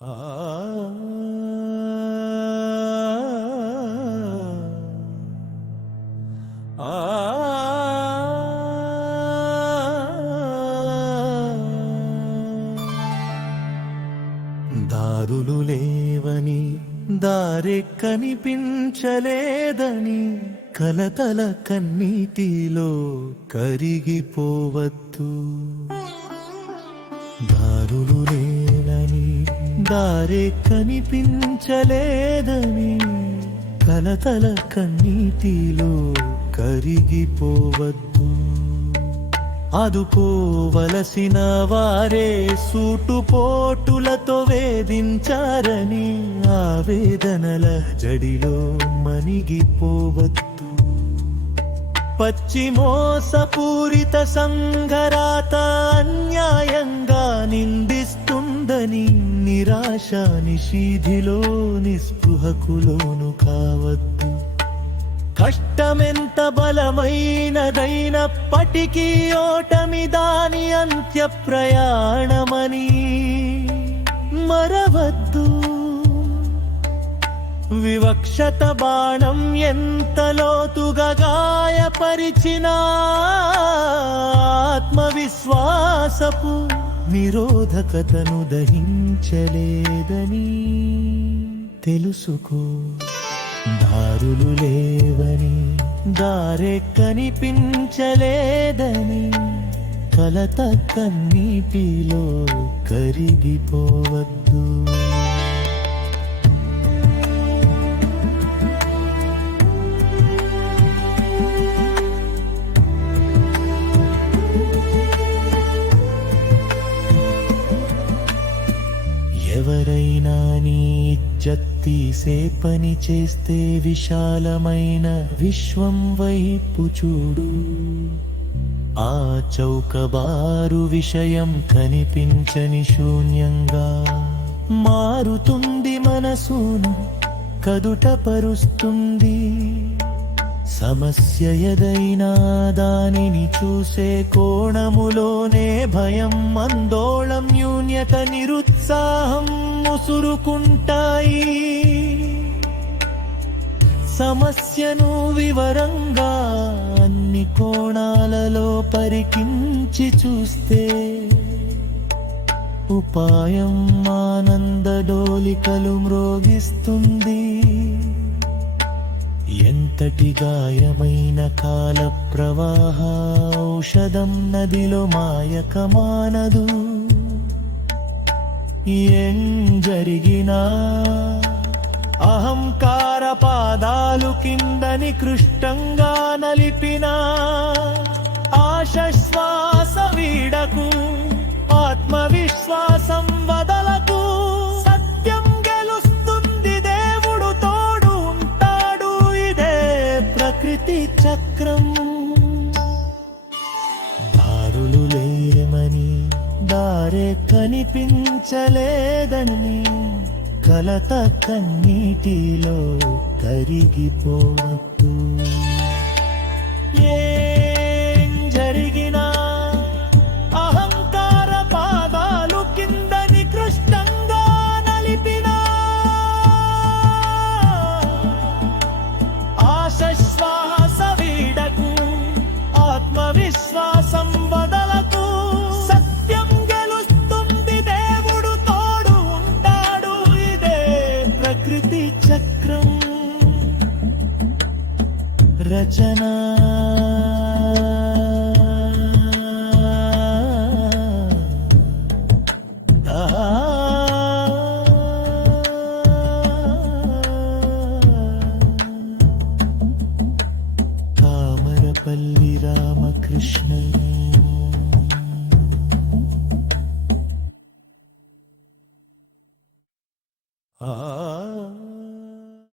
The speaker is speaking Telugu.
దారులు లేవని దారి కనిపించలేదని కలతల కన్నీటిలో కరిగిపోవద్దు. దారులు లేవని దారి కనిపించలేదని కలతల కన్నీటిలో కరిగిపోవద్దు. ఆదుకోవలసిన వారే సూటుపోటులతో వేధించారని ఆవేదనల జడిలో మణిగిపోవద్దు. పశ్చిమోసపూరిత సంఘరాత అన్యాయంగా నిందిస్తుందని నిరాశ నిషీధిలో నిస్పృహకులోను కావద్దు. కష్టమెంత బలమైనదైనప్పటికీ ఓటమి దాని అంత్య ప్రయాణమని మరవద్దు. వివక్షత బాణం ఎంత లోతుగా గాయపరిచినా ఆత్మవిశ్వాసపు నిరోధకతను దహించలేదని తెలుసుకో. దారులు లేవని దారే కనిపించలేదని కలత కన్నీటిలో కరిగిపోవద్దు. ఎవరైనా నీ ఇజ్జత్ తీసే పని చేస్తే విశాలమైన విశ్వం వైపు చూడు. ఆ చౌకబారు విషయం కనిపించని శూన్యంగా మారుతుంది, మనసును కదుటపరుస్తుంది. సమస్య ఏదైనా దానిని చూసే కోణములోనే భయం, ఆందోళన, న్యూన్యత, నిరుత్సాహం ముసురుకుంటాయి. సమస్యను వివరంగా అన్ని కోణాలలో పరికించి చూస్తే ఉపాయం ఆనందడోలికలు మ్రోగిస్తుంది. ఎంతటి గాయమైన కాల ప్రవాహ ఔషధం నదిలో మాయకమానదు. ఏం జరిగినా అహంకార పాదాలు కిందని కృష్టంగా నలిపినా ఆశశ్వాస వీడకు, ఆత్మవిశ్వాసం వదలకు. సత్యం గెలుస్తుంది, దేవుడు తోడు ఉంటాడు. ఇదే ప్రకృతి చక్రం. దారులు లేమని దారే కనిపించలేదని కలత కన్నీటిలో కరిగిపోవద్దు.